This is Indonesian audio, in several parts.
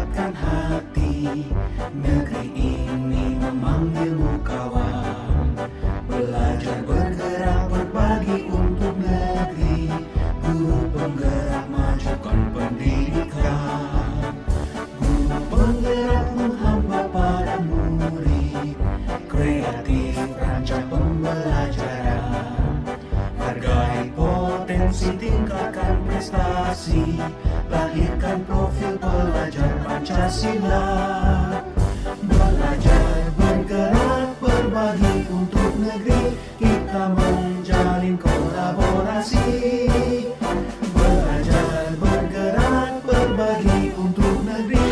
kuatkan hati. Negeri ini memanggilmu kawan. Belajar bergerak berbagi untuk negeri. Guru penggerak majukan pendidikan. Guru penggerak menghamba pada murid. Kreatif rancang pembelajaran. Hargai potensi, tingkatkan prestasi. Lahirkan profil pelajar Pancasila. Belajar bergerak berbagi untuk negeri. Kita menjalin kolaborasi. Belajar bergerak berbagi untuk negeri.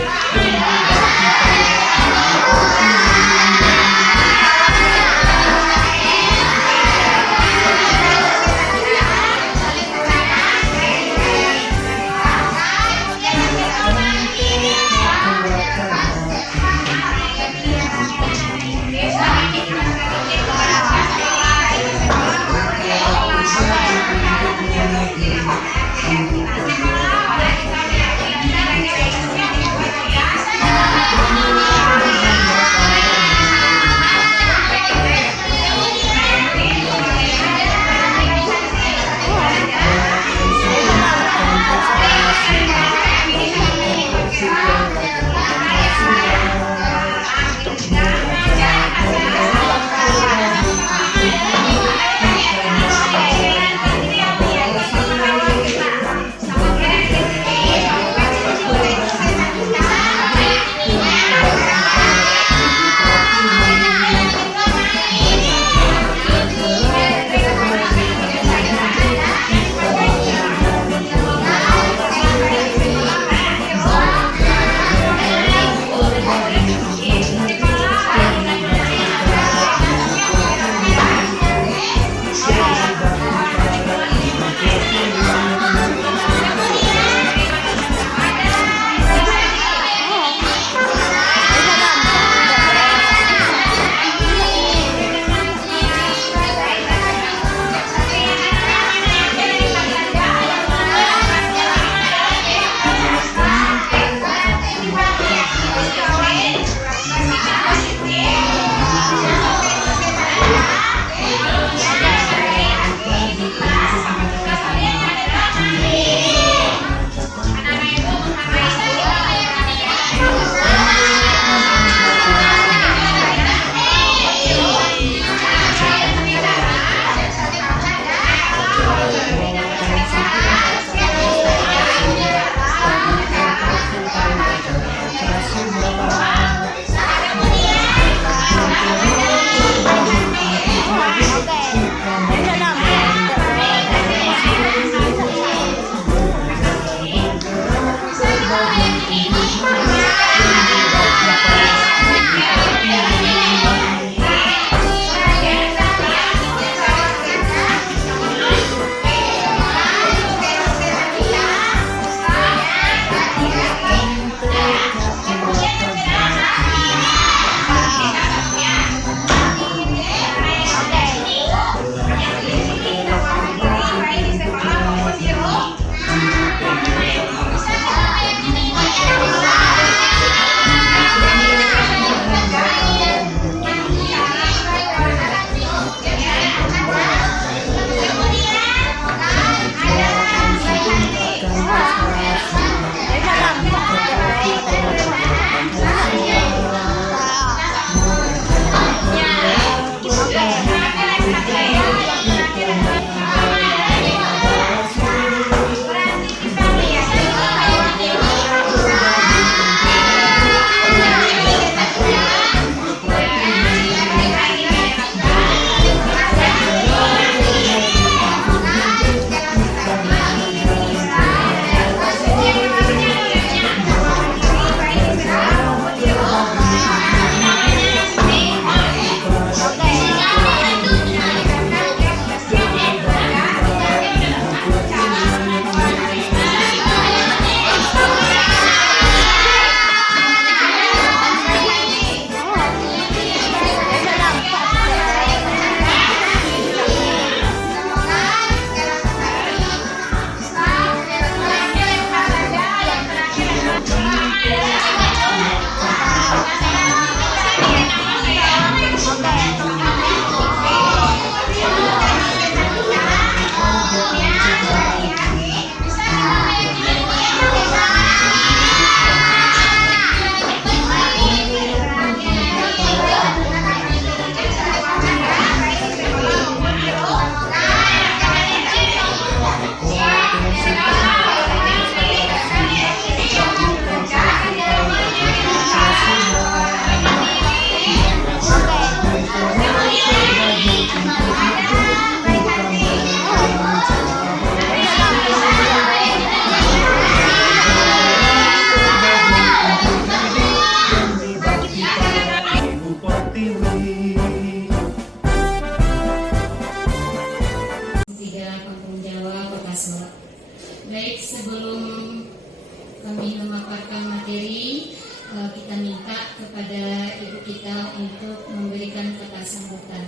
kita untuk memberikan kata sambutan.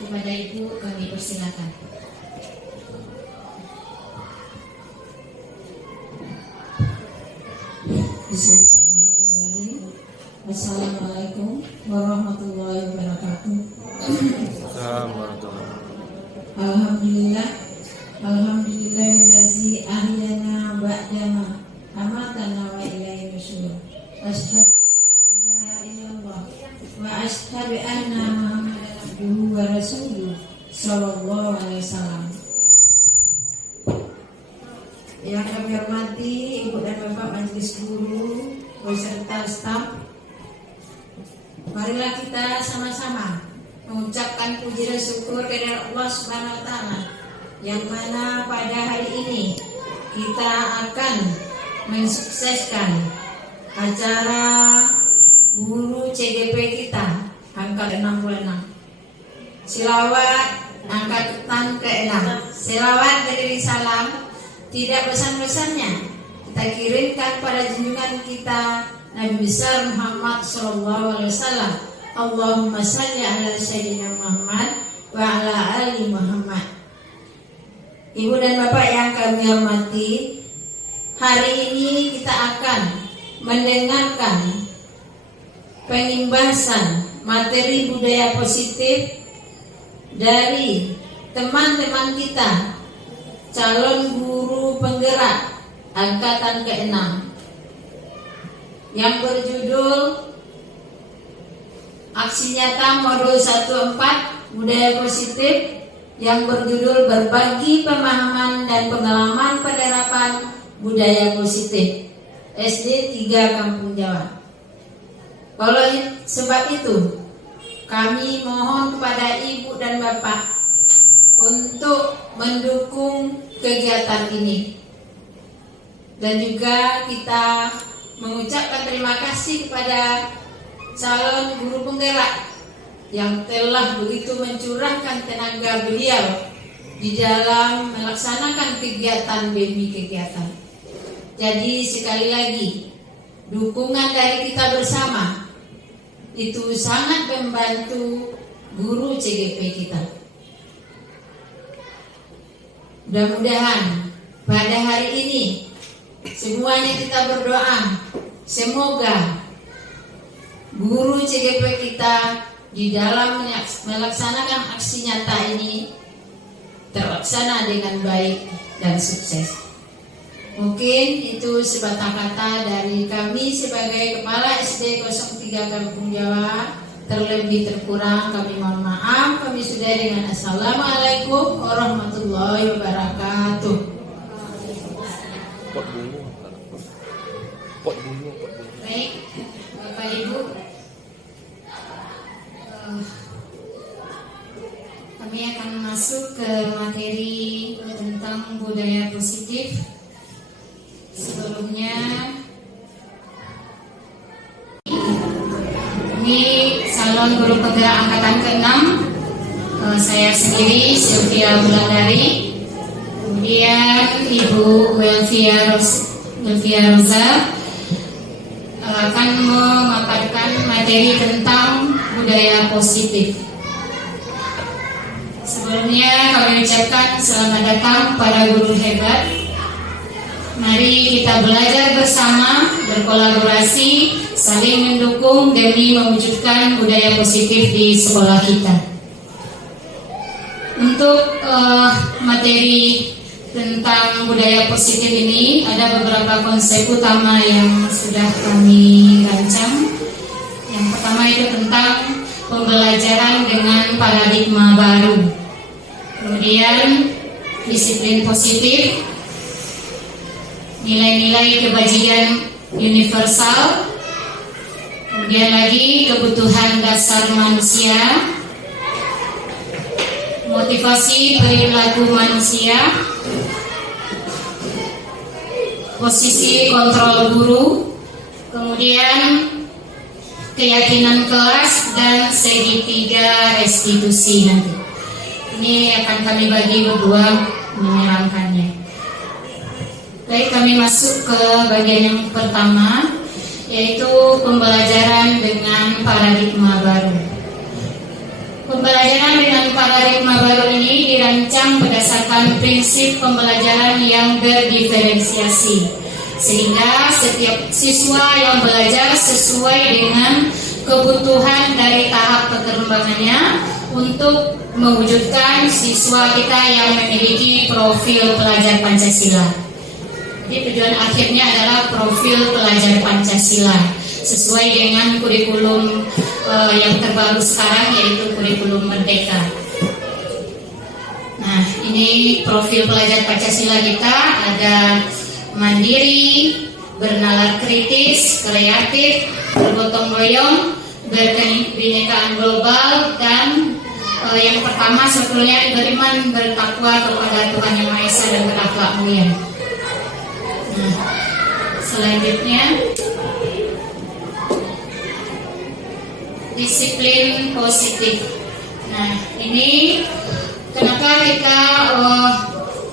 Kepada Ibu kami persilakan. Bismillahirrahmanirrahim. Assalamualaikum warahmatullahi wabarakatuh. Alhamdulillah, alhamdulillahillazi ahyana ba'dama amatana wa ilaihi nusyur. Asyhadu an la ilaha illallah wa asyhadu anna Muhammadan abduhu wa rasuluh sallallahu alaihi wasallam. Yang kami hormati Ibu dan Bapak Majelis Guru beserta staf, marilah kita sama-sama mengucapkan puji dan syukur kepada Allah Subhanahu wa taala yang mana pada hari ini kita akan mensukseskan acara guru CGP kita angka 66. Selawat angkatan ke-6. Selawat dari salam tidak bosan-bosannya kita kirimkan pada junjungan kita Nabi besar Muhammad SAW. Allahumma salli ala Sayyidina Muhammad wa ala ali Muhammad. Ibu dan Bapak yang kami hormati, hari ini kita akan mendengarkan penimbasan materi budaya positif dari teman-teman kita calon guru penggerak angkatan ke-6 yang berjudul Aksi Nyata Modul 14 Budaya Positif, yang berjudul Berbagi Pemahaman dan Pengalaman Penerapan Budaya Positif SD 3 Kampung Jawa. Oleh sebab itu, kami mohon kepada Ibu dan Bapak untuk mendukung kegiatan ini. Dan juga kita mengucapkan terima kasih kepada calon guru penggerak yang telah begitu mencurahkan tenaga beliau di dalam melaksanakan kegiatan demi kegiatan. Jadi sekali lagi, dukungan dari kita bersama itu sangat membantu guru CGP kita. Mudah-mudahan pada hari ini semuanya kita berdoa, semoga guru CGP kita di dalam melaksanakan aksi nyata ini terlaksana dengan baik dan sukses. Mungkin itu sebatang kata dari kami sebagai Kepala SD 03 Kampung Jawa. Terlebih terkurang kami mohon maaf. Kami sudahi dengan Assalamualaikum warahmatullahi wabarakatuh. Baik, Bapak Ibu, kami akan masuk ke materi tentang budaya positif. Sebelumnya, ini calon guru penggerak angkatan ke-6, saya sendiri Sylvia Wulandari, kemudian Ibu Welvia Rosa akan memaparkan materi tentang budaya positif. Sebelumnya kami ucapkan selamat datang para guru hebat. Mari kita belajar bersama, berkolaborasi, saling mendukung demi mewujudkan budaya positif di sekolah kita. Untuk materi tentang budaya positif ini ada beberapa konsep utama yang sudah kami rancang. Yang pertama itu tentang pembelajaran dengan paradigma baru. Kemudian disiplin positif, nilai-nilai kebajikan universal, kemudian lagi kebutuhan dasar manusia, motivasi perilaku manusia, posisi kontrol guru, kemudian keyakinan kelas, dan segitiga restitusi nanti. Ini akan kami bagi berdua menerangkannya. Baik, kami masuk ke bagian yang pertama, yaitu pembelajaran dengan paradigma baru. dirancang berdasarkan prinsip pembelajaran yang berdiferensiasi, sehingga setiap siswa yang belajar sesuai dengan kebutuhan dari tahap perkembangannya untuk mewujudkan siswa kita yang memiliki profil pelajar Pancasila. Jadi tujuan akhirnya adalah profil pelajar Pancasila sesuai dengan kurikulum yang terbaru sekarang, yaitu kurikulum Merdeka. Nah, ini profil pelajar Pancasila kita, ada mandiri, bernalar kritis, kreatif, bergotong royong, berkebinekaan global, dan yang pertama sebetulnya beriman bertakwa kepada Tuhan Yang Maha Esa dan berakhlak mulia. Nah, selanjutnya disiplin positif. Nah, ini kenapa kita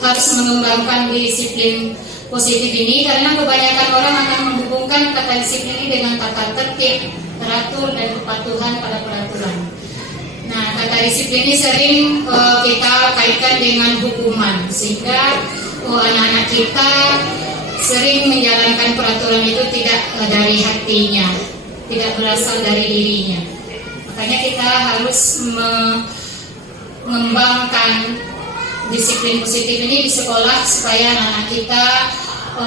harus mengembangkan disiplin positif ini? Karena kebanyakan orang akan menghubungkan kata disiplin ini dengan tata tertib, teratur, dan kepatuhan pada peraturan. Nah, kata disiplin ini sering kita kaitkan dengan hukuman, sehingga anak-anak kita sering menjalankan peraturan itu tidak dari hatinya, tidak berasal dari dirinya. Makanya kita harus mengembangkan disiplin positif ini di sekolah supaya anak-anak kita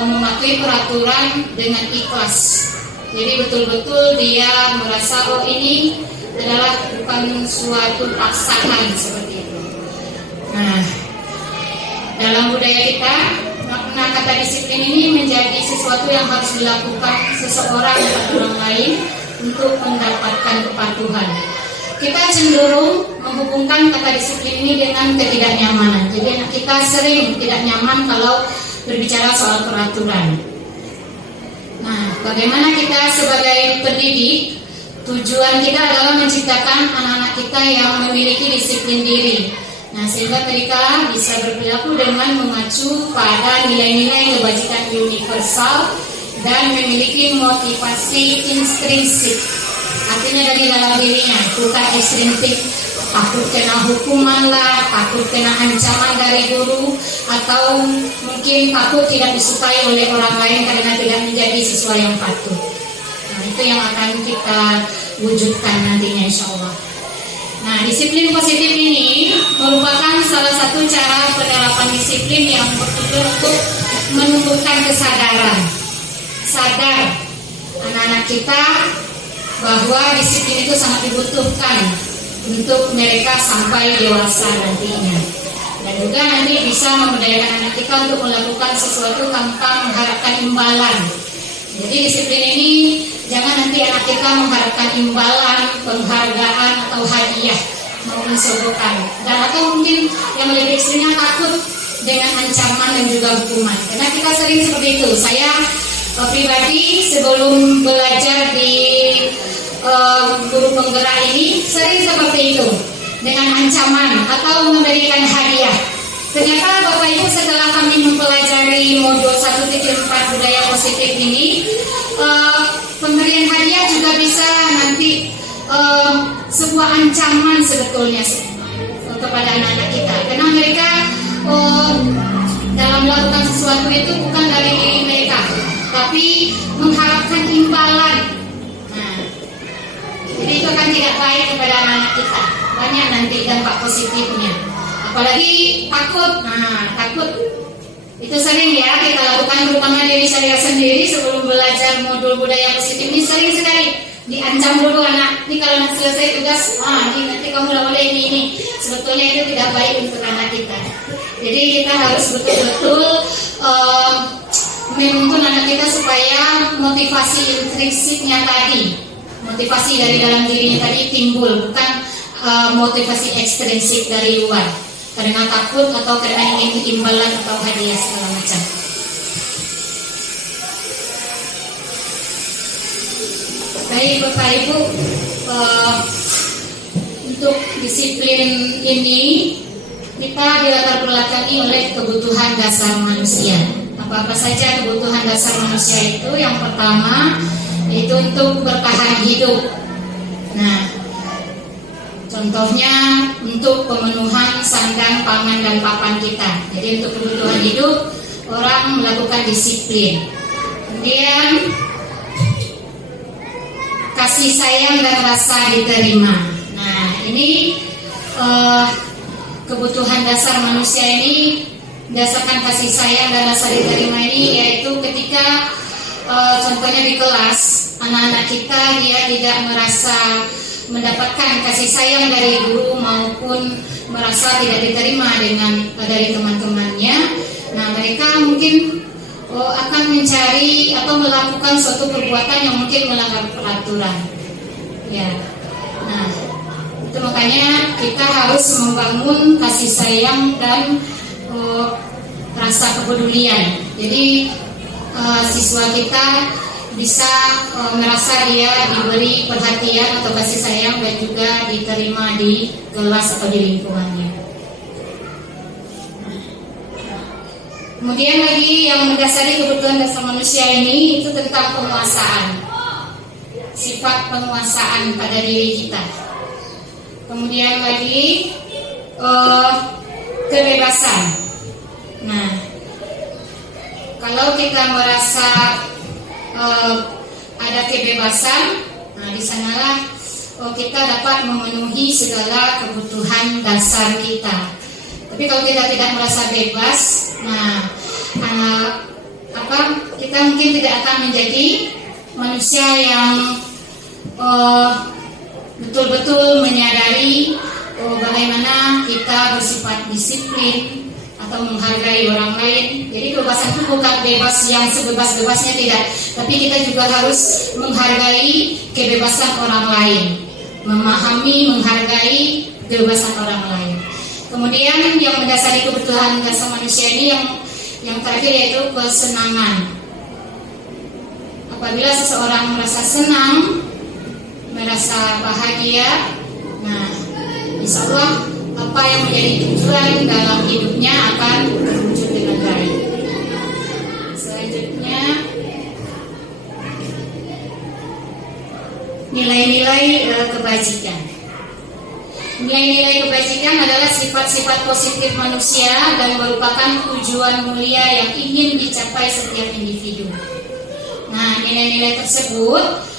mematuhi peraturan dengan ikhlas. Jadi betul-betul dia merasa ini adalah bukan suatu paksaan seperti itu. Nah, dalam budaya kita, makna kata disiplin ini menjadi sesuatu yang harus dilakukan seseorang atau orang lain untuk mendapatkan kepatuhan. Kita cenderung menghubungkan kata disiplin ini dengan ketidaknyamanan. Jadi anak kita sering tidak nyaman kalau berbicara soal peraturan. Nah, bagaimana kita sebagai pendidik, tujuan kita adalah menciptakan anak-anak kita yang memiliki disiplin diri. Nah, sehingga mereka bisa berperilaku dengan mengacu pada nilai-nilai kebajikan universal dan memiliki motivasi intrinsik. Artinya dari dalam dirinya, bukan ekstrinsik, takut kena hukuman lah, takut kena ancaman dari guru, atau mungkin takut tidak disukai oleh orang lain karena tidak menjadi siswa yang patuh. Nah, itu yang akan kita wujudkan nantinya, insya Allah. Nah, disiplin positif ini merupakan salah satu cara penerapan disiplin yang bertujuan untuk menumbuhkan kesadaran. Sadar anak-anak kita bahwa disiplin itu sangat dibutuhkan untuk mereka sampai dewasa nantinya. Dan juga nanti bisa memberdayakan anak kita untuk melakukan sesuatu tanpa mengharapkan imbalan. Jadi disiplin ini jangan nanti anak kita mengharapkan imbalan, penghargaan, atau hadiah maupun sogokan. Dan atau mungkin yang lebih ekstrimnya takut dengan ancaman dan juga hukuman. Karena kita sering seperti itu. Saya pribadi sebelum belajar di guru penggerak ini sering seperti itu, dengan ancaman atau memberikan hadiah. Ternyata Bapak Ibu, setelah kami mempelajari modul 1.4 budaya positif ini, pemberian hadiah juga bisa nanti sebuah ancaman sebetulnya kepada anak-anak kita, karena mereka dalam melakukan sesuatu itu bukan dari diri mereka, tapi mengharapkan imbalan. Nah, jadi itu kan tidak baik kepada anak-anak kita. Banyak nanti dampak positifnya. Apalagi takut. Nah, takut itu sering ya kita lakukan, terutama diri saya sendiri sebelum belajar modul budaya positif ini sering sekali diancam dulu anak. Ini kalau nanti selesai tugas, ini nanti kamu tidak boleh ini. Sebetulnya itu tidak baik untuk anak kita. Jadi kita harus betul-betul menuntun anak kita supaya motivasi intrinsiknya tadi, motivasi dari dalam dirinya tadi timbul, bukan motivasi ekstrinsik dari luar, karena takut atau karena ingin imbalan atau hadiah segala macam. Baik Bapak Ibu, untuk disiplin ini kita dilatar belakangi oleh kebutuhan dasar manusia. Apa-apa saja kebutuhan dasar manusia itu? Yang pertama itu untuk bertahan hidup. Nah, Contohnya untuk pemenuhan sandang, pangan, dan papan kita. Jadi untuk kebutuhan hidup orang melakukan disiplin. Kemudian kasih sayang dan rasa diterima. Nah ini kebutuhan dasar manusia ini berdasarkan kasih sayang dan rasa diterima ini, yaitu ketika contohnya di kelas anak-anak kita dia tidak merasa mendapatkan kasih sayang dari guru maupun merasa tidak diterima dari teman-temannya. Nah mereka mungkin akan mencari atau melakukan suatu perbuatan yang mungkin melanggar peraturan. Ya, nah itu makanya kita harus membangun kasih sayang dan rasa kepedulian. Jadi siswa kita bisa merasa dia diberi perhatian atau kasih sayang dan juga diterima di kelas atau di lingkungannya. Kemudian lagi yang mendasari kebutuhan dasar manusia ini itu tentang penguasaan, sifat penguasaan pada diri kita. Kemudian lagi kebebasan. Nah, kalau kita merasa ada kebebasan, nah di sanalah kita dapat memenuhi segala kebutuhan dasar kita. Tapi kalau kita tidak merasa bebas, nah kita mungkin tidak akan menjadi manusia yang betul-betul menyadari bagaimana kita bersifat disiplin atau menghargai orang lain. Jadi kebebasan itu bukan bebas yang sebebas-bebasnya, tidak, tapi kita juga harus menghargai kebebasan orang lain, memahami, menghargai kebebasan orang lain. Kemudian yang mendasari kebutuhan dasar manusia ini yang terakhir yaitu kesenangan. Apabila seseorang merasa senang, merasa bahagia, nah insya Allah apa yang menjadi tujuan dalam hidupnya akan terwujud dengan baik. Selanjutnya nilai-nilai kebajikan. Nilai-nilai kebajikan adalah sifat-sifat positif manusia dan merupakan tujuan mulia yang ingin dicapai setiap individu. Nah, nilai-nilai tersebut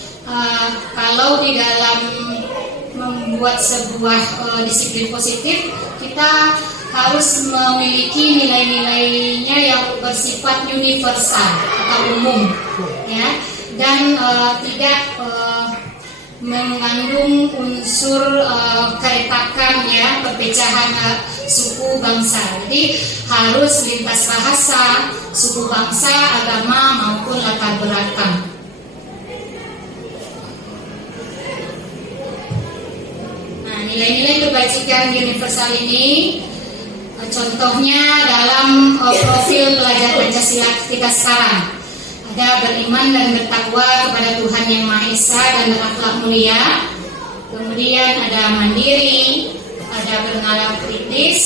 kalau di dalam membuat sebuah disiplin positif, kita harus memiliki nilai-nilainya yang bersifat universal atau umum, ya, dan tidak mengandung unsur keretakan, ya, perpecahan suku bangsa. Jadi harus lintas bahasa, suku bangsa, agama maupun latar belakang. Nah, nilai-nilai kebajikan universal ini contohnya dalam profil pelajar Pancasila kita sekarang. Ada beriman dan bertakwa kepada Tuhan Yang Maha Esa dan berakhlak mulia. Kemudian ada mandiri, ada bernalar kritis,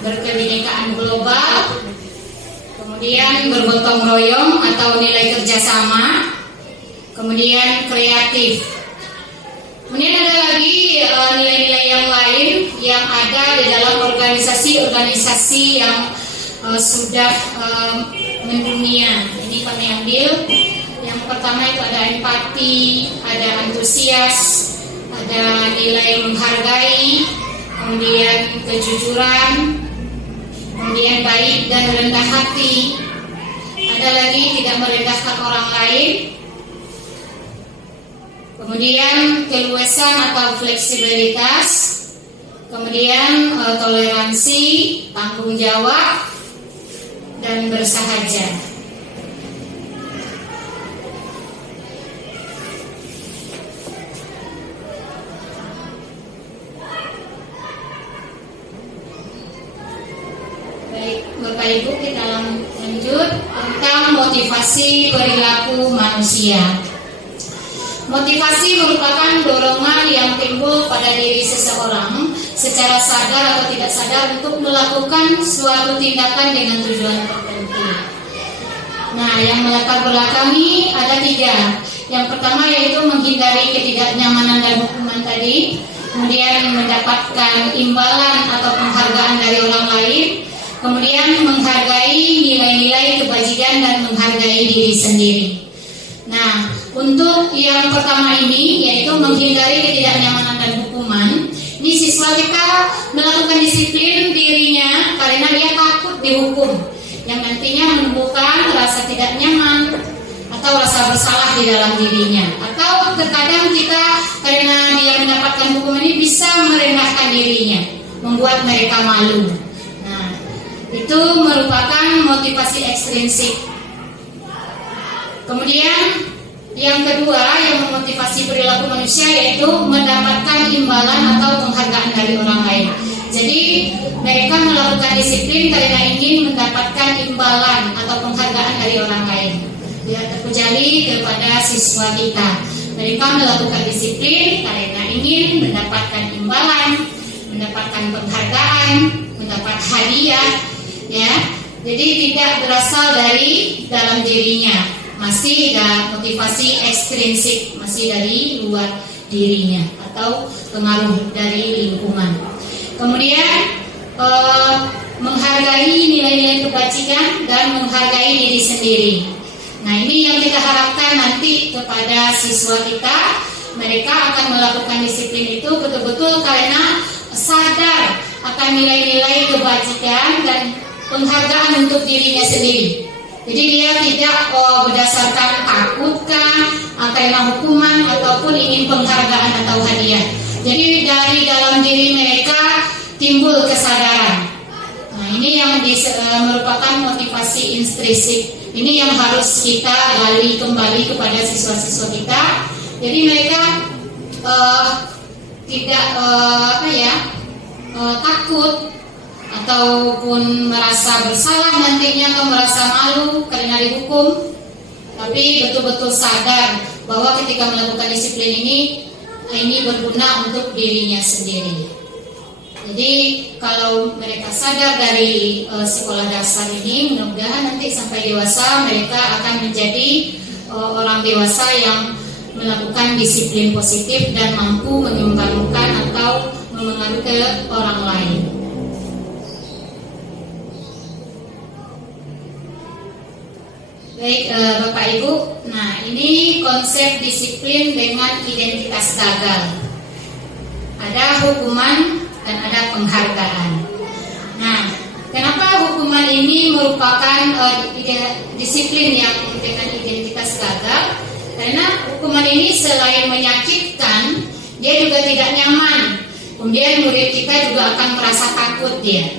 berkebinekaan global, kemudian bergotong royong atau nilai kerjasama, kemudian kreatif. Kemudian ada lagi nilai-nilai yang lain yang ada di dalam organisasi-organisasi yang sudah mendunia. Ini kami ambil. Yang pertama itu ada empati, ada antusias, ada nilai menghargai, kemudian kejujuran, kemudian baik dan rendah hati. Ada lagi tidak merendahkan orang lain. Kemudian keluasan atau fleksibilitas, kemudian toleransi, tanggung jawab, dan bersahaja. Baik, Bapak Ibu, kita lanjut tentang motivasi perilaku manusia. Motivasi merupakan dorongan yang timbul pada diri seseorang secara sadar atau tidak sadar untuk melakukan suatu tindakan dengan tujuan tertentu. Nah, yang melatar belakangi ada 3. Yang pertama yaitu menghindari ketidaknyamanan dan hukuman tadi. kemudian mendapatkan imbalan atau penghargaan dari orang lain, kemudian menghargai nilai-nilai kebajikan dan menghargai diri sendiri. Nah, untuk yang pertama ini, yaitu menghindari ketidaknyamanan dan hukuman, ini siswa kita melakukan disiplin dirinya karena dia takut dihukum, yang nantinya menimbulkan rasa tidak nyaman atau rasa bersalah di dalam dirinya. Atau terkadang kita karena dia mendapatkan hukuman ini bisa merendahkan dirinya, membuat mereka malu. Nah, itu merupakan motivasi ekstrinsik. Kemudian yang kedua yang memotivasi perilaku manusia yaitu mendapatkan imbalan atau penghargaan dari orang lain. Jadi mereka melakukan disiplin karena ingin mendapatkan imbalan atau penghargaan dari orang lain. Tidak terkecuali kepada siswa kita. Mereka melakukan disiplin karena ingin mendapatkan imbalan, mendapatkan penghargaan, mendapat hadiah, ya. Jadi tidak berasal dari dalam dirinya. Masih ada motivasi ekstrinsik, masih dari luar dirinya atau pengaruh dari lingkungan. Kemudian menghargai nilai-nilai kebajikan dan menghargai diri sendiri. Nah, ini yang kita harapkan nanti kepada siswa kita. Mereka akan melakukan disiplin itu betul-betul karena sadar akan nilai-nilai kebajikan dan penghargaan untuk dirinya sendiri. Jadi dia tidak berdasarkan takutkah, karena hukuman ataupun ingin penghargaan atau hadiah. Jadi dari dalam diri mereka timbul kesadaran. Nah, ini yang merupakan motivasi intrinsik. Ini yang harus kita gali kembali kepada siswa-siswa kita. Jadi mereka tidak takut ataupun merasa bersalah nantinya atau merasa malu karena dihukum, tapi betul-betul sadar bahwa ketika melakukan disiplin ini berguna untuk dirinya sendiri. Jadi kalau mereka sadar dari sekolah dasar ini, mudah-mudahan nanti sampai dewasa mereka akan menjadi orang dewasa yang melakukan disiplin positif dan mampu menyumbangkan atau memengaruhi ke orang lain. Baik Bapak Ibu, nah ini konsep disiplin dengan identitas gagal. Ada hukuman dan ada penghargaan. Nah, kenapa hukuman ini merupakan disiplin yang dengan identitas gagal? Karena hukuman ini selain menyakitkan, dia juga tidak nyaman. Kemudian murid kita juga akan merasa takut dia.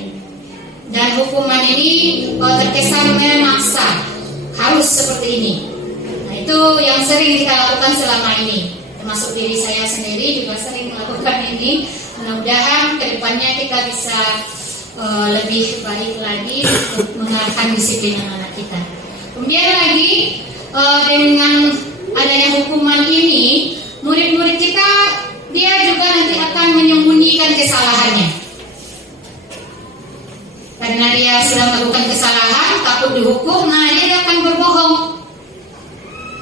Dan hukuman ini terkesan memaksa. Harus seperti ini. Nah, itu yang sering kita lakukan selama ini. Termasuk diri saya sendiri juga sering melakukan ini. Mudah-mudahan kedepannya kita bisa lebih baik lagi untuk mengarahkan disiplin anak-anak kita. Kemudian lagi dengan adanya hukuman ini, murid-murid kita dia juga nanti akan menyembunyikan kesalahannya. Karena dia sudah melakukan kesalahan, takut dihukum, nah dia akan berbohong.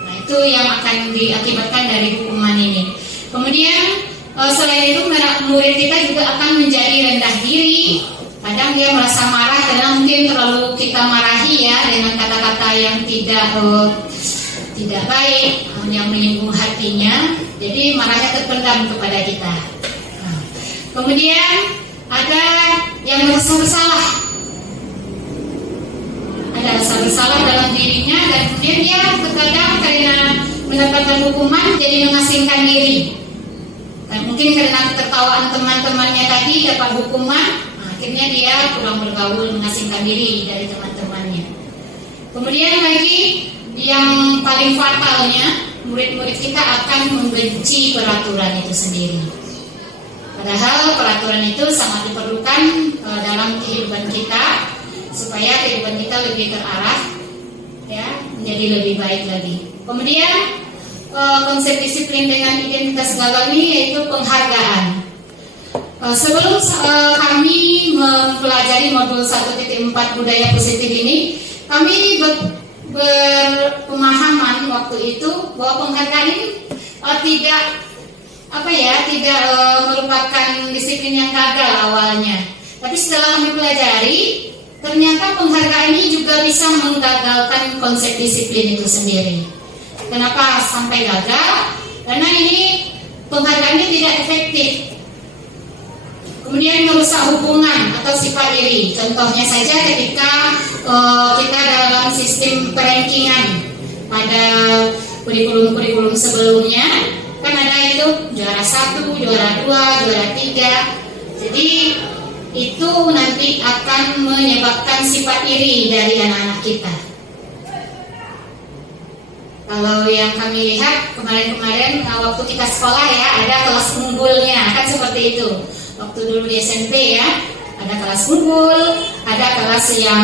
Nah, itu yang akan diakibatkan dari hukuman ini. Kemudian selain itu murid kita juga akan menjadi rendah diri. Kadang dia merasa marah karena mungkin terlalu kita marahi ya dengan kata-kata yang tidak baik, yang menyinggung hatinya. Jadi marahnya terpendam kepada kita. Nah, kemudian ada yang merasa bersalah. Ada rasa bersalah dalam dirinya dan kemudian dia terkadang karena mendapatkan hukuman jadi mengasingkan diri. Dan mungkin karena ketertawaan teman-temannya tadi dapat hukuman, akhirnya dia kurang bergaul, mengasingkan diri dari teman-temannya. Kemudian lagi yang paling fatalnya, murid-murid kita akan membenci peraturan itu sendiri. Padahal peraturan itu sangat diperlukan dalam kehidupan kita, supaya kehidupan kita lebih terarah, ya, menjadi lebih baik lagi. Kemudian konsep disiplin dengan identitas gagal ini yaitu penghargaan. Sebelum kami mempelajari modul 1.4 budaya positif ini, kami berpemahaman waktu itu bahwa penghargaan ini tidak tidak merupakan disiplin yang gagal awalnya. Tapi setelah kami pelajari, ternyata penghargaan ini juga bisa menggagalkan konsep disiplin itu sendiri. Kenapa sampai gagal? Karena ini penghargaan ini tidak efektif. Kemudian merusak hubungan atau sifat iri. Contohnya saja ketika kita dalam sistem perankingan pada kurikulum-kurikulum sebelumnya, kan ada itu juara 1, juara 2, juara 3. Jadi itu nanti akan menyebabkan sifat iri dari anak-anak kita. Kalau yang kami lihat kemarin-kemarin waktu kita sekolah ya, ada kelas unggulnya, kan seperti itu. Waktu dulu di SMP ya, ada kelas unggul, ada kelas yang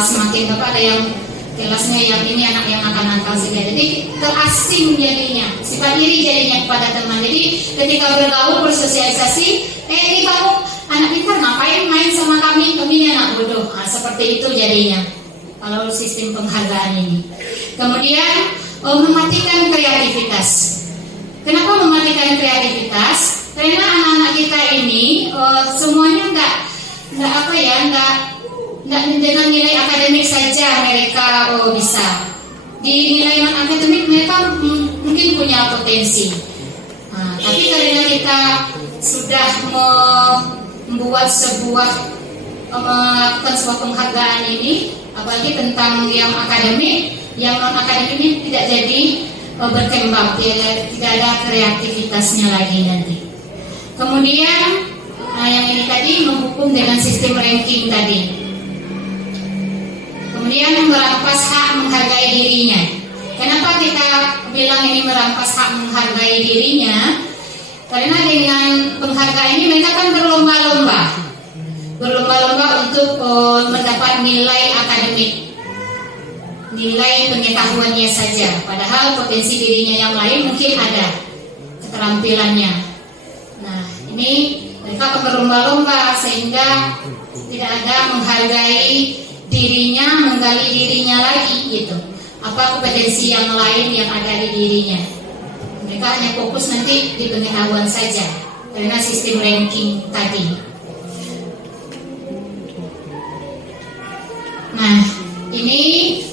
semakin ada yang kelasnya yang ini anak yang nakal-nakal sehingga jadi terasing jadinya, sifat iri jadinya kepada teman. Jadi ketika bergaul bersosialisasi, ini kamu anak pintar ngapain main sama kami ini anak bodoh. Nah, seperti itu jadinya kalau sistem penghargaan ini. Kemudian mematikan kreativitas. Kenapa mematikan kreativitas? Karena anak-anak kita ini semuanya enggak dengan nilai akademik saja mereka bisa. Di nilai non akademik mereka mungkin punya potensi. Nah, tapi karena kita sudah melakukan sebuah penghargaan ini, apalagi tentang yang akademik, yang non akademik ini tidak jadi berkembang, tidak ada kreativitasnya lagi nanti. Kemudian yang ini tadi menghukum dengan sistem ranking tadi. Kemudian merampas hak menghargai dirinya. Kenapa kita bilang ini merampas hak menghargai dirinya? Karena dengan penghargaan ini mereka kan berlomba-lomba untuk mendapat nilai akademik, nilai pengetahuannya saja. Padahal potensi dirinya yang lain mungkin ada keterampilannya. Nah, ini mereka berlomba-lomba sehingga tidak ada menghargai dirinya, menggali dirinya lagi gitu. Apa kompetensi yang lain yang ada di dirinya? Mereka hanya fokus nanti di pengetahuan saja karena sistem ranking tadi. Nah, ini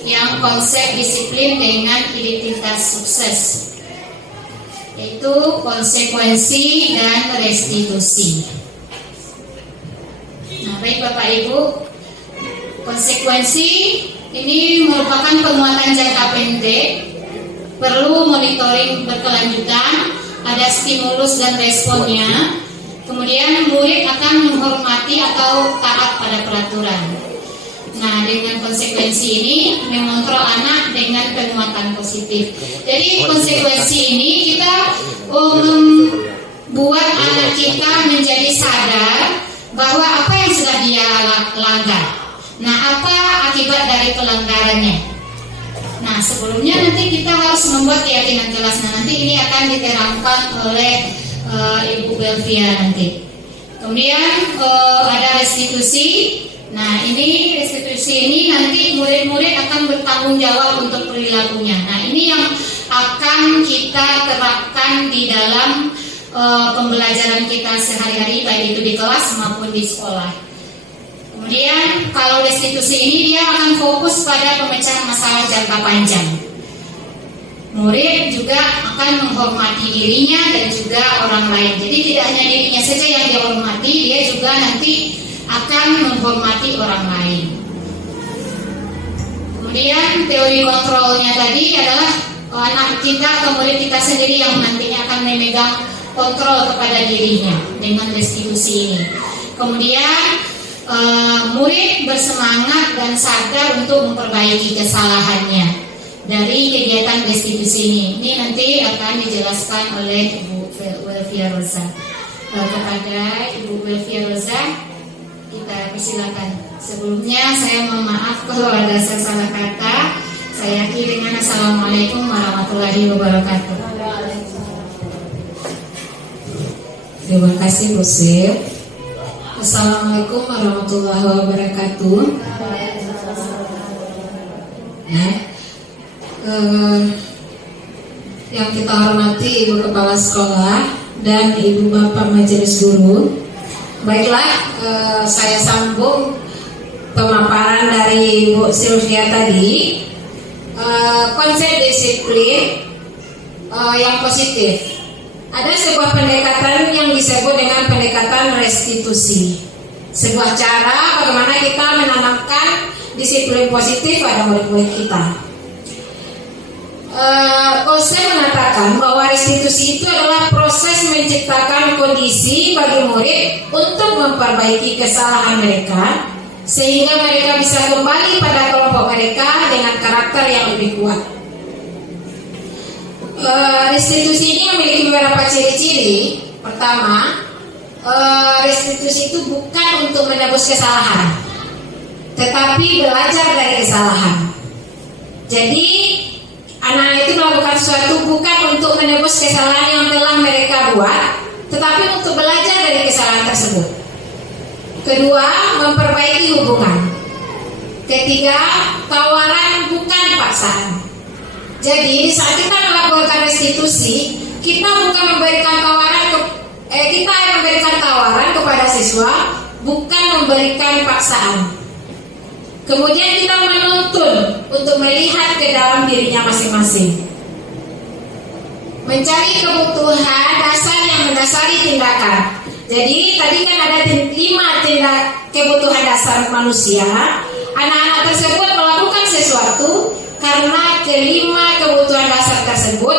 yang konsep disiplin dengan identitas sukses, yaitu konsekuensi dan restitusi. Nah, baik Bapak Ibu, konsekuensi ini merupakan penguatan jangka pendek, perlu monitoring berkelanjutan, ada stimulus dan responnya. Kemudian murid akan menghormati atau taat pada peraturan. Nah, dengan konsekuensi ini mengontrol anak dengan penguatan positif. Jadi konsekuensi ini kita membuat anak kita menjadi sadar bahwa apa yang sudah dia langgar. Nah, apa akibat dari pelanggarannya? Nah, sebelumnya nanti kita harus membuat keyakinan jelas. Nah, nanti ini akan diterangkan oleh Ibu Belvia nanti. Kemudian ada restitusi. Nah, ini restitusi ini nanti murid-murid akan bertanggung jawab untuk perilakunya. Nah, ini yang akan kita terapkan di dalam pembelajaran kita sehari-hari, baik itu di kelas maupun di sekolah. Kemudian kalau restitusi ini dia akan fokus pada pemecahan masalah jangka panjang. Murid juga akan menghormati dirinya dan juga orang lain. Jadi tidak hanya dirinya saja yang dihormati, dia juga nanti akan menghormati orang lain. Kemudian teori kontrolnya tadi adalah anak kita atau murid kita sendiri yang nantinya akan memegang kontrol kepada dirinya dengan restitusi ini. Kemudian murid bersemangat dan sadar untuk memperbaiki kesalahannya dari kegiatan restitusi ini. Ini nanti akan dijelaskan oleh Ibu Belvia Rosa. Kepada Ibu Belvia Rosa kita persilakan. Sebelumnya saya mohon maaf kalau ada salah kata. Saya akhiri dengan Assalamualaikum warahmatullahi wabarakatuh. Terima kasih Bu Sir. Assalamualaikum warahmatullahi wabarakatuh. yang kita hormati Ibu Kepala Sekolah dan Ibu Bapak Majelis Guru. Baiklah, saya sambung pemaparan dari Bu Sylvia tadi. Konsep disiplin yang positif. Ada sebuah pendekatan yang disebut dengan pendekatan restitusi. Sebuah cara bagaimana kita menanamkan disiplin positif pada murid-murid kita. Ose mengatakan bahwa restitusi itu adalah proses menciptakan kondisi bagi murid untuk memperbaiki kesalahan mereka sehingga mereka bisa kembali pada kelompok mereka dengan karakter yang lebih kuat. Restitusi ini memiliki beberapa ciri-ciri. Pertama, restitusi itu bukan untuk menebus kesalahan, tetapi belajar dari kesalahan. Jadi anak-anak itu melakukan sesuatu bukan untuk menebus kesalahan yang telah mereka buat, tetapi untuk belajar dari kesalahan tersebut. Kedua, memperbaiki hubungan. Ketiga, tawaran bukan paksaan. Jadi saat kita melakukan restitusi, kita bukan memberikan tawaran kepada siswa, bukan memberikan paksaan. Kemudian kita menuntun untuk melihat ke dalam dirinya masing-masing. Mencari kebutuhan dasar yang mendasari tindakan. Jadi tadi kan ada 5 kebutuhan dasar manusia. Anak-anak tersebut melakukan sesuatu karena kelima kebutuhan dasar tersebut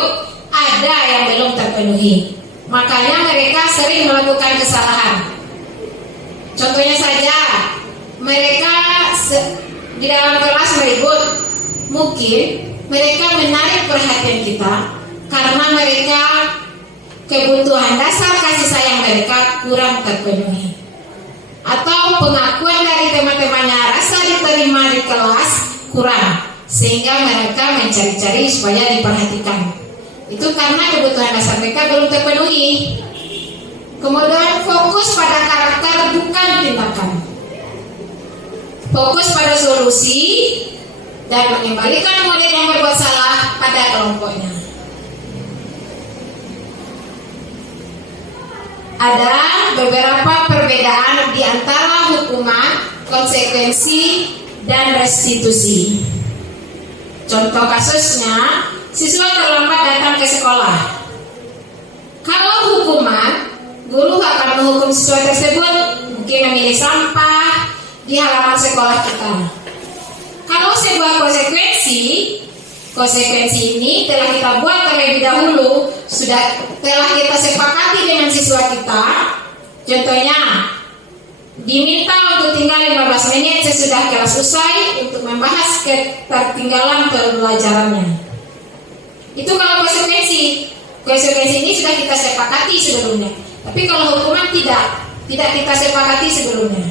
ada yang belum terpenuhi. Makanya mereka sering melakukan kesalahan. Contohnya saja, mereka di dalam kelas meribut. Mungkin mereka menarik perhatian kita karena mereka kebutuhan dasar kasih sayang mereka kurang terpenuhi. Atau pengakuan dari teman-temannya rasa diterima di kelas kurang, sehingga mereka mencari-cari supaya diperhatikan. Itu karena kebutuhan dasar mereka belum terpenuhi. Kemudian fokus pada karakter bukan tindakan. Fokus pada solusi dan mengembalikan murid yang berbuat salah pada kelompoknya. Ada beberapa perbedaan di antara hukuman, konsekuensi, dan restitusi. Contoh kasusnya, siswa terlambat datang ke sekolah. Kalau hukuman, guru akan menghukum siswa tersebut mungkin memilih sampah di halaman sekolah kita. Kalau sebuah konsekuensi ini telah kita buat terlebih dahulu, telah kita sepakati dengan siswa kita. Contohnya, diminta untuk tinggal 15 menit sesudah kelas usai untuk membahas ketertinggalan pembelajarannya. Itu kalau konsekuensi ini sudah kita sepakati sebelumnya. Tapi kalau hukuman tidak kita sepakati sebelumnya.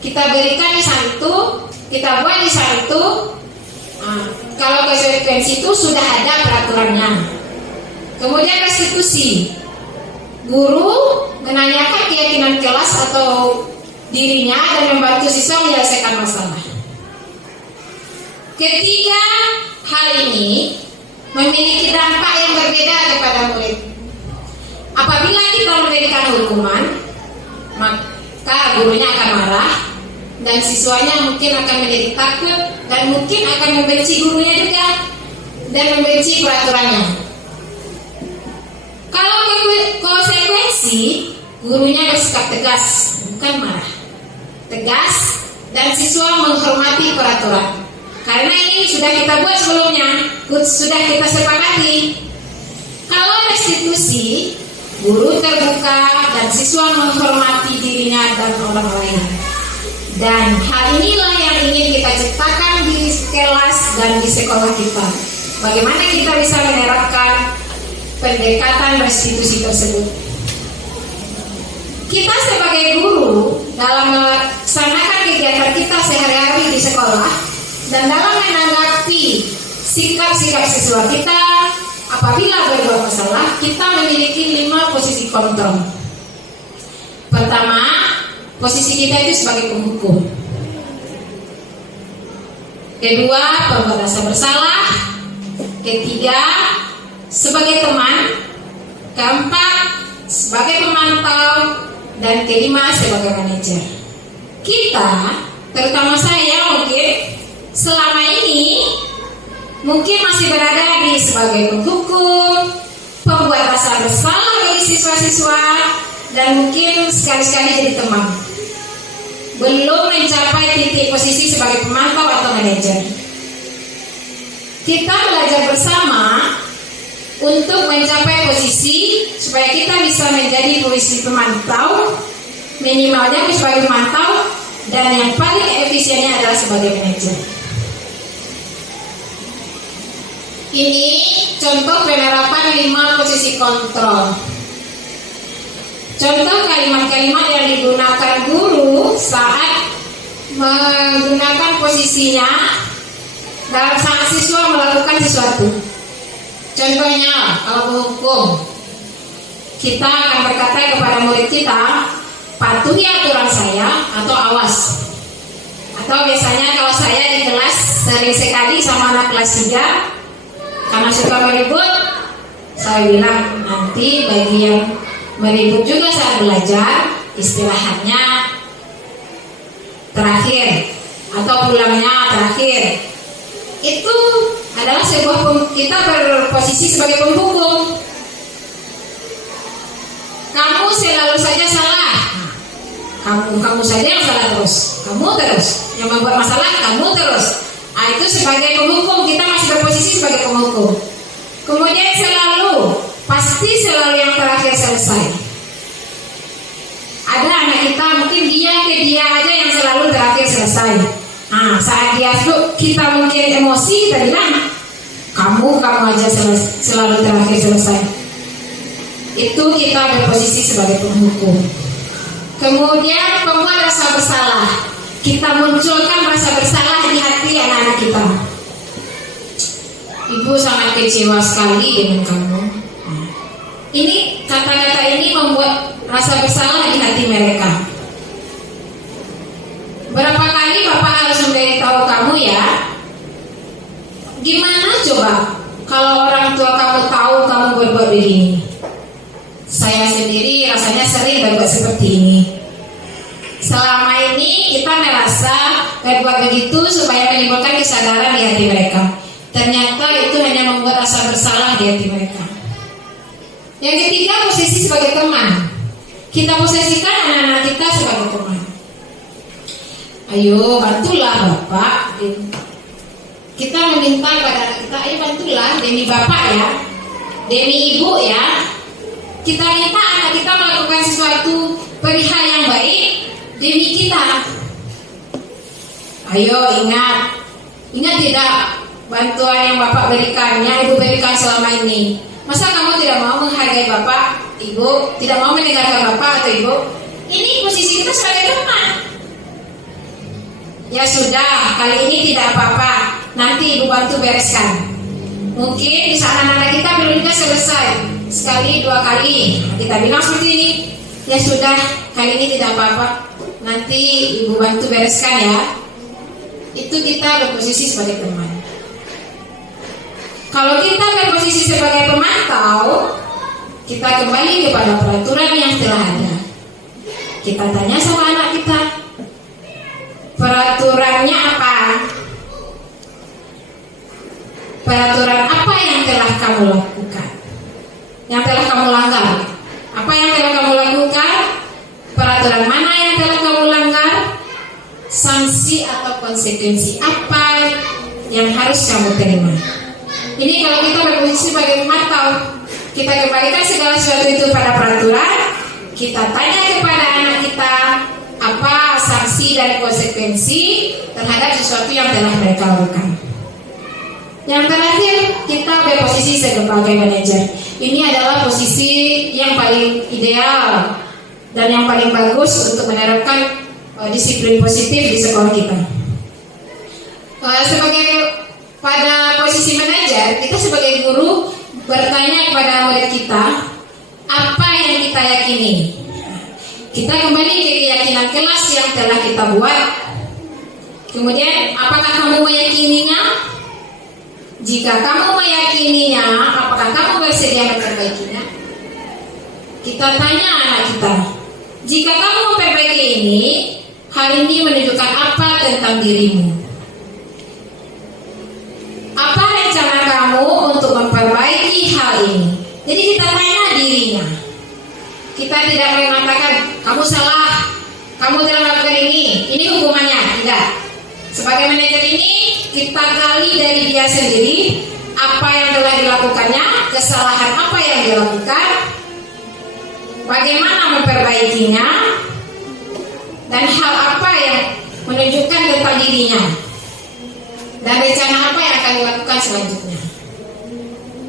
Kita berikan di saat itu, kita buat di saat itu. Kalau konsekuensi itu sudah ada peraturannya. Kemudian restitusi, guru menanyakan keyakinan kelas atau dirinya dan membantu siswa menyelesaikan masalah. Ketiga hal ini memiliki dampak yang berbeda kepada murid. Apabila kita memberikan hukuman, maka gurunya akan marah dan siswanya mungkin akan menjadi takut dan mungkin akan membenci gurunya juga dan membenci peraturannya. Kalau konsekuensi, gurunya bersikap tegas, bukan marah. Tegas dan siswa menghormati peraturan. Karena ini sudah kita buat sebelumnya, sudah kita sepakati. Kalau restitusi, guru terbuka dan siswa menghormati dirinya dan orang lain. Dan hal inilah yang ingin kita ciptakan di kelas dan di sekolah kita. Bagaimana kita bisa menerapkan pendekatan restitusi tersebut. Kita sebagai guru dalam melaksanakan kegiatan kita sehari-hari di sekolah dan dalam menanggapi sikap-sikap siswa kita apabila berbuat masalah, kita memiliki 5 posisi kontrol. Pertama, posisi kita itu sebagai penghukum. Kedua, pembatas bersalah. Ketiga, sebagai teman, keempat sebagai pemantau, dan kelima sebagai manajer. Kita, terutama saya mungkin selama ini mungkin masih berada di sebagai penghukum, pembuat rasa bersalah bagi siswa-siswa, dan mungkin sekali-sekali jadi teman. Belum mencapai titik posisi sebagai pemantau atau manajer. Kita belajar bersama untuk mencapai posisi supaya kita bisa menjadi posisi pemantau, minimalnya sebagai pemantau, dan yang paling efisiennya adalah sebagai manajer. Ini contoh penerapan 5 posisi kontrol. Contoh kalimat-kalimat yang digunakan guru saat menggunakan posisinya dalam saat siswa melakukan sesuatu. Contohnya, kalau menghukum, kita akan berkata kepada murid kita, patuhi aturan saya atau awas. Atau biasanya kalau saya di kelas sering sekali sama anak kelas 3, karena suka meribut, saya bilang nanti bagi yang meribut juga saat belajar, istirahatnya terakhir atau pulangnya terakhir. Itu adalah sebuah kita berposisi sebagai penghukum. Kamu selalu saja salah. Kamu saja yang salah terus. Kamu terus yang membuat masalah, kamu terus. Itu sebagai penghukum, kita masih berposisi sebagai penghukum. Kemudian pasti selalu yang terakhir selesai. Ada anak kita mungkin dia aja yang selalu terakhir selesai. Saat dia kita mungkin emosi, kita bilang kamu aja selalu terakhir selesai. Itu kita berposisi sebagai penghukum. Kemudian pembuat rasa bersalah. Kita munculkan rasa bersalah di hati anak-anak kita. Ibu sangat kecewa sekali dengan kamu. Ini kata-kata ini membuat rasa bersalah di hati mereka. Berapa kali Bapak harus memberitahu kamu ya? Gimana coba kalau orang tua kamu tahu kamu berbuat begini? Saya sendiri rasanya sering berbuat seperti ini. Selama ini kita merasa berbuat begitu supaya menimbulkan kesadaran di hati mereka. Ternyata itu hanya membuat rasa bersalah di hati mereka. Yang ketiga, posisi sebagai teman. Kita posisikan anak-anak kita sebagai teman. Ayo bantulah Bapak. Kita meminta kepada anak kita, ayo bantulah demi Bapak ya, demi Ibu ya. Kita minta anak kita melakukan sesuatu perihal yang baik demi kita. Ayo ingat tidak bantuan yang Bapak berikan, yang Ibu berikan selama ini. Masa kamu tidak mau menghargai Bapak, Ibu, tidak mau mendengarkan Bapak atau Ibu? Ini posisi kita sebagai teman. Ya sudah, kali ini tidak apa-apa, nanti Ibu bantu bereskan. Mungkin di saat anak-anak kita belum juga selesai, sekali, 2 kali kita bilang seperti ini. Ya sudah, kali ini tidak apa-apa, nanti Ibu bantu bereskan ya. Itu kita berposisi sebagai teman. Kalau kita berposisi sebagai pemantau, kita kembali kepada peraturan yang telah ada. Kita tanya sama anak kita, peraturannya apa? Peraturan apa yang telah kamu lakukan? Yang telah kamu langgar? Apa yang telah kamu lakukan? Peraturan mana yang telah kamu langgar? Sanksi atau konsekuensi apa yang harus kamu terima? Ini kalau kita berposisi sebagai pemantau, kita kembalikan segala sesuatu itu pada peraturan. Kita tanya kepada anak kita apa sanksi dan konsekuensi terhadap sesuatu yang telah mereka lakukan. Yang terakhir, kita berposisi sebagai manajer. Ini adalah posisi yang paling ideal dan yang paling bagus untuk menerapkan disiplin positif di sekolah kita. Sebagai pada posisi manajer, kita sebagai guru bertanya kepada murid kita, apa yang kita yakini? Kita kembali ke keyakinan kelas yang telah kita buat. Kemudian, apakah kamu meyakininya? Jika kamu meyakininya, apakah kamu bersedia memperbaikinya? Kita tanya anak kita, jika kamu memperbaiki ini, hal ini menunjukkan apa tentang dirimu? Apa rencana kamu untuk memperbaiki hal ini? Jadi kita tanya dirinya. Kita tidak mengatakan kamu salah, kamu telah melakukan ini hukumannya. Tidak. Sebagai manajer ini, kita gali dari dia sendiri apa yang telah dilakukannya, kesalahan apa yang dilakukan, bagaimana memperbaikinya, dan hal apa yang menunjukkan tentang dirinya, dan rencana apa yang akan dilakukan selanjutnya.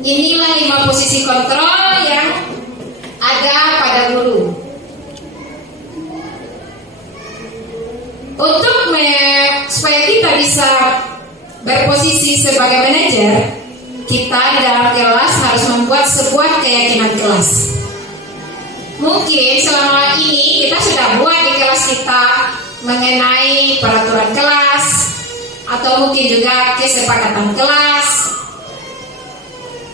Inilah 5 posisi kontrol yang ada pada guru. Untuk supaya kita bisa berposisi sebagai manajer, kita di dalam kelas harus membuat sebuah keyakinan kelas. Mungkin selama ini kita sudah buat di kelas kita mengenai peraturan kelas, atau mungkin juga kesepakatan kelas.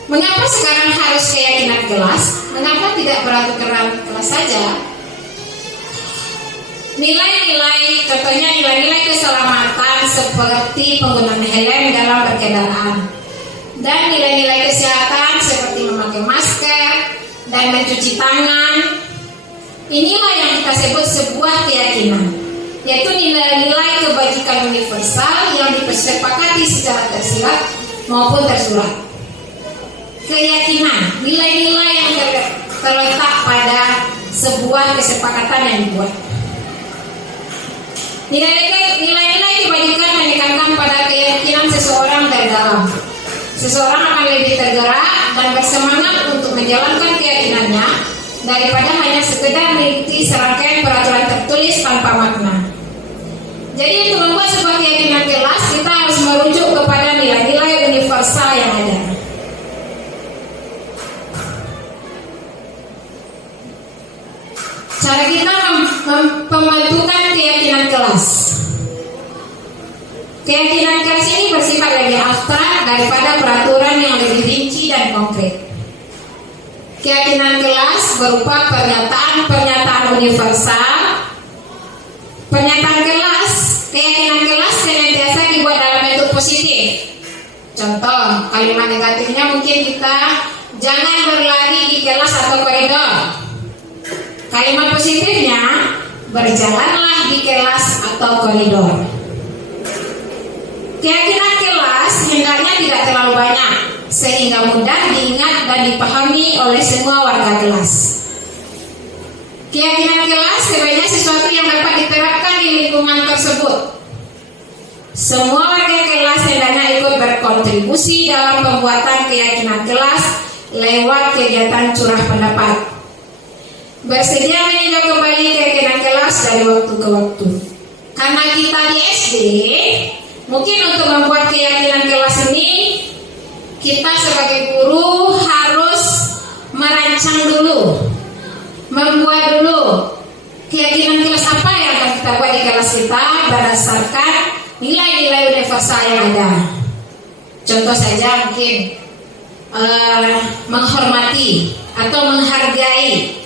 Mengapa sekarang harus keyakinan kelas? Mengapa tidak peraturan kelas saja? Nilai-nilai, contohnya nilai-nilai keselamatan seperti penggunaan helm dalam berkendaraan, dan nilai-nilai kesehatan seperti memakai masker dan mencuci tangan. Inilah yang kita sebut sebuah keyakinan, yaitu nilai-nilai kebajikan universal yang disepakati secara tersirat maupun tersurat. Keyakinan, nilai-nilai yang terletak pada sebuah kesepakatan yang dibuat. Nilai-nilai kebajikan menekankan pada keyakinan seseorang dari dalam. Seseorang akan lebih tergerak dan bersemangat untuk menjalankan keyakinannya daripada hanya sekedar mengikuti serangkaian peraturan tertulis tanpa makna. Jadi untuk membuat sebuah keyakinan kelas, kita harus merujuk kepada nilai-nilai universal yang ada. Cara kita pembentukan keyakinan kelas. Keyakinan kelas ini bersifat lebih abstrak daripada peraturan yang lebih rinci dan konkret. Keyakinan kelas berupa pernyataan universal. Keyakinan kelas senantiasa dibuat dalam bentuk positif. Contoh, kalimat negatifnya mungkin kita jangan berlari di kelas atau koridor. Kalimat positifnya, berjalanlah di kelas atau koridor. Keyakinan kelas hendaknya tidak terlalu banyak, sehingga mudah diingat dan dipahami oleh semua warga kelas. Keyakinan kelas sebenarnya sesuatu yang dapat diterapkan di lingkungan tersebut. Semua warga kelas hendaknya ikut berkontribusi dalam pembuatan keyakinan kelas lewat kegiatan curah pendapat. Bersedia meninjau kembali keyakinan kelas dari waktu ke waktu. Karena kita di SD, mungkin untuk membuat keyakinan kelas ini, kita sebagai guru harus merancang dulu, membuat dulu keyakinan kelas apa yang akan kita buat di kelas kita berdasarkan nilai-nilai universal yang ada. Contoh saja mungkin menghormati atau menghargai.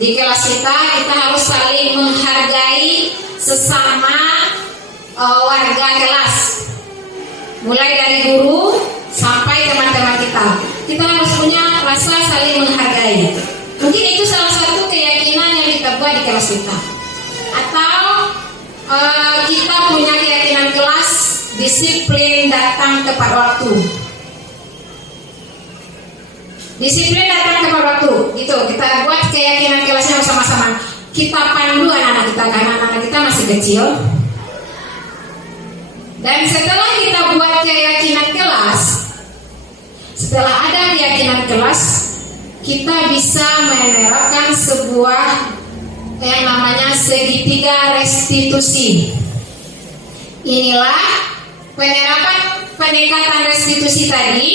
Di kelas kita harus saling menghargai sesama warga kelas, mulai dari guru sampai teman-teman kita. Kita harus punya rasa saling menghargai. Mungkin itu salah satu keyakinan yang kita buat di kelas kita. Atau kita punya keyakinan kelas disiplin datang tepat waktu. Disiplin datang tepat waktu, gitu. Kita buat keyakinan kelasnya bersama-sama. Kita pandu anak-anak kita karena anak-anak kita masih kecil. Dan setelah kita buat keyakinan kelas, setelah ada keyakinan kelas, kita bisa menerapkan sebuah yang namanya segitiga restitusi. Inilah penerapan pendekatan restitusi tadi.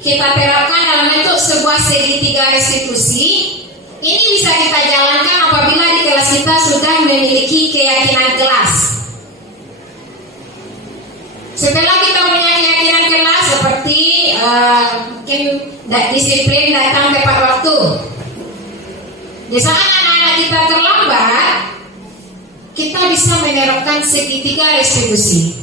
Kita terapkan dalam bentuk sebuah segitiga restitusi. Ini bisa kita jalankan apabila di kelas kita sudah memiliki keyakinan kelas. Setelah kita punya keyakinan keyakinan kelas seperti mungkin disiplin datang tepat waktu. Di saat anak-anak kita terlambat, kita bisa menerapkan segitiga restitusi.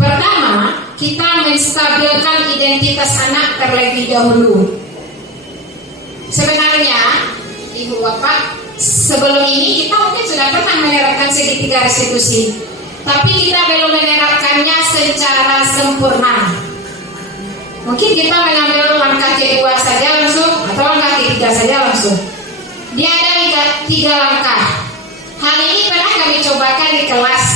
Pertama, kita menstabilkan identitas anak terlebih dahulu. Sebenarnya, Ibu Bapak, sebelum ini kita mungkin sudah pernah menerapkan segitiga restitusi, tapi kita belum menerapkannya secara sempurna. Mungkin kita mengambil langkah kedua saja langsung, atau langkah ketiga saja langsung. Dia ada 3 langkah. Hal ini pernah kami cobakan di kelas.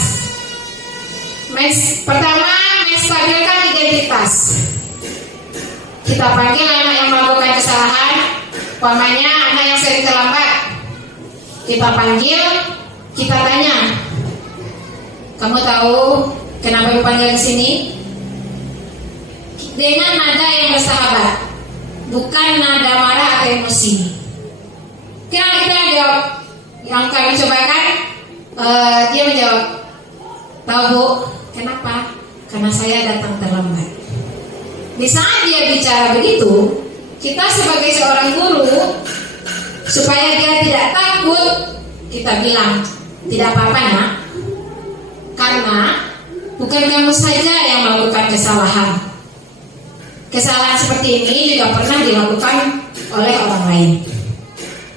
Pertama, menstabilkan identitas. Kita panggil anak yang melakukan kesalahan, umpamanya anak yang sering terlambat. Kita panggil, kita tanya, kamu tahu kenapa dipanggil ke sini? Dengan nada yang bersahabat, bukan nada marah atau emosi. Kira kita jawab, yang kami cobakan, dia menjawab, tahu Bu, kenapa? Karena saya datang terlambat. Di saat dia bicara begitu, kita sebagai seorang guru, supaya dia tidak takut, kita bilang, tidak apa-apa nak, karena bukan kamu saja yang melakukan kesalahan. Kesalahan seperti ini juga pernah dilakukan oleh orang lain.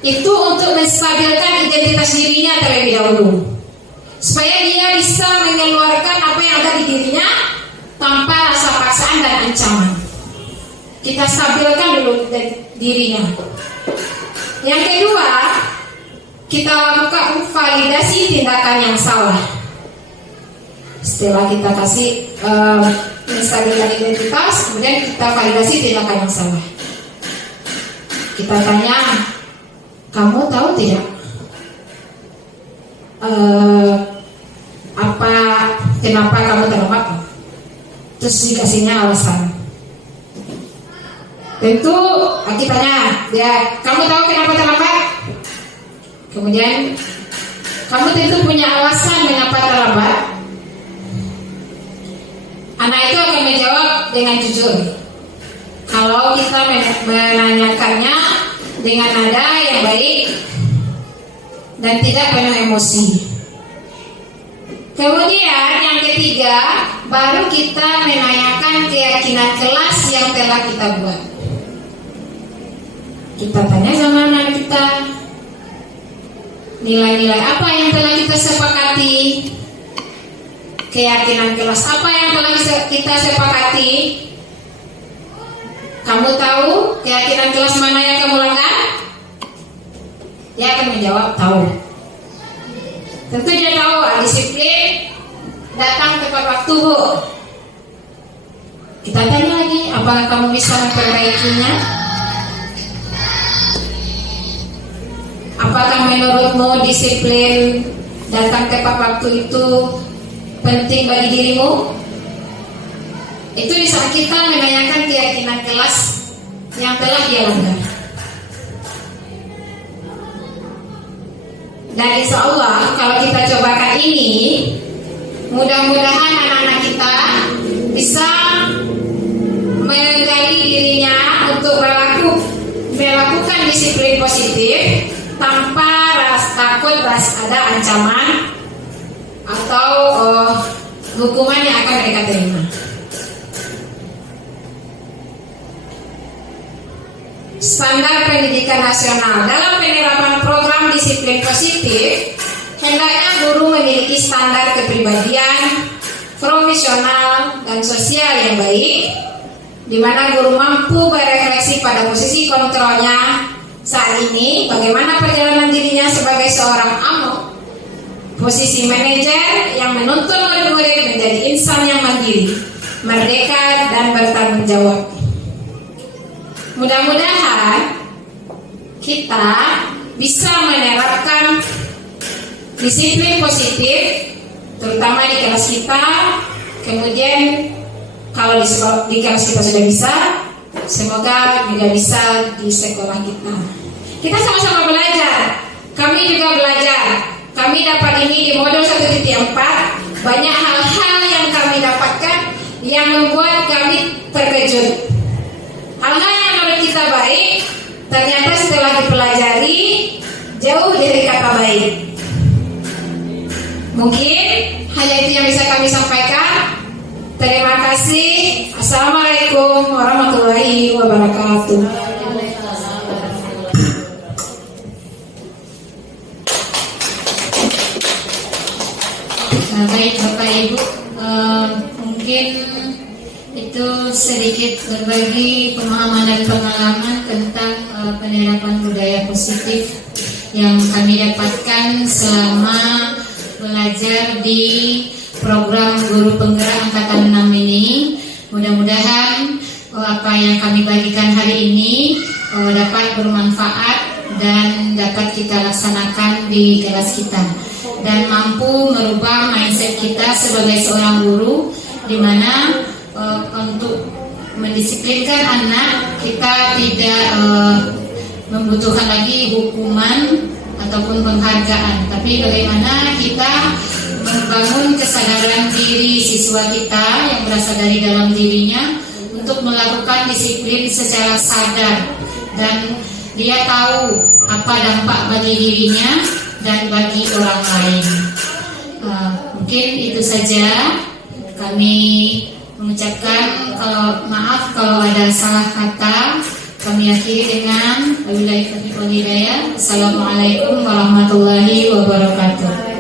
Itu untuk menstabilkan identitas dirinya terlebih dahulu, supaya dia bisa mengeluarkan apa yang ada di dirinya tanpa rasa paksaan dan ancaman. Kita stabilkan dulu dirinya. Yang kedua, kita lakukan validasi tindakan yang salah. Setelah kita kasih menstabilkan identitas, kemudian kita validasi tindakan yang salah. Kita tanya, kamu tahu tidak kenapa kamu terlambat? Terus dikasihnya alasan. Tentu kita tanya dia, kamu tahu kenapa terlambat? Kemudian kamu tentu punya alasan mengapa terlambat. Anak itu akan menjawab dengan jujur. Kalau kita menanyakannya dengan nada yang baik dan tidak penuh emosi. Kemudian yang ketiga, baru kita menanyakan keyakinan kelas yang telah kita buat. Kita tanya sama anak kita, nilai-nilai apa yang telah kita sepakati, keyakinan kelas apa yang telah kita sepakati. Kamu tahu keyakinan kelas mana yang kamu langgar? Dia akan menjawab tahu. Tentu dia tahu disiplin, datang tepat waktu Bu. Kita tanya lagi, apakah kamu bisa memperbaikinya? Apakah menurutmu disiplin, datang tepat waktu itu penting bagi dirimu? Itu di saat kita menanyakan keyakinan kelas yang telah dia langgar. Dan insya Allah kalau kita cobakan ini, mudah-mudahan anak-anak kita bisa menggali dirinya untuk melakukan disiplin positif tanpa takut ada ancaman atau hukuman yang akan mereka terima. Standar pendidikan nasional dalam penerapan program disiplin positif, hendaknya guru memiliki standar kepribadian, profesional, dan sosial yang baik, di mana guru mampu berefleksi pada posisi kontrolnya saat ini, bagaimana perjalanan dirinya sebagai seorang amo, posisi manajer yang menuntun murid-murid menjadi insan yang mandiri, merdeka, dan bertanggung jawab. Mudah-mudahan kita bisa menerapkan disiplin positif, terutama di kelas kita. Kemudian kalau di kelas kita sudah bisa, semoga juga bisa di sekolah kita. Kita sama-sama belajar. Kami juga belajar. Kami dapat ini di modul 1.4. Banyak hal-hal yang kami dapatkan yang membuat kami terkejut. Hal-hal yang menurut kita baik ternyata setelah dipelajari jauh dari kata baik. Mungkin hanya itu yang bisa kami sampaikan. Terima kasih. Assalamualaikum warahmatullahi wabarakatuh. Baik Bapak Ibu, mungkin itu sedikit berbagi pemahaman dan pengalaman tentang penerapan budaya positif yang kami dapatkan selama belajar di program Guru Penggerak Angkatan 6 ini. Mudah-mudahan apa yang kami bagikan hari ini dapat bermanfaat dan dapat kita laksanakan di kelas kita, dan mampu merubah mindset kita sebagai seorang guru, di mana untuk mendisiplinkan anak kita tidak membutuhkan lagi hukuman ataupun penghargaan, tapi bagaimana kita membangun kesadaran diri siswa kita yang berasal dari dalam dirinya untuk melakukan disiplin secara sadar, dan dia tahu apa dampak bagi dirinya dan bagi orang lain. Mungkin itu saja. Kami mengucapkan maaf kalau ada salah kata. Kami akhiri dengan wabillahi taufiq wal hidayah. Assalamualaikum warahmatullahi wabarakatuh.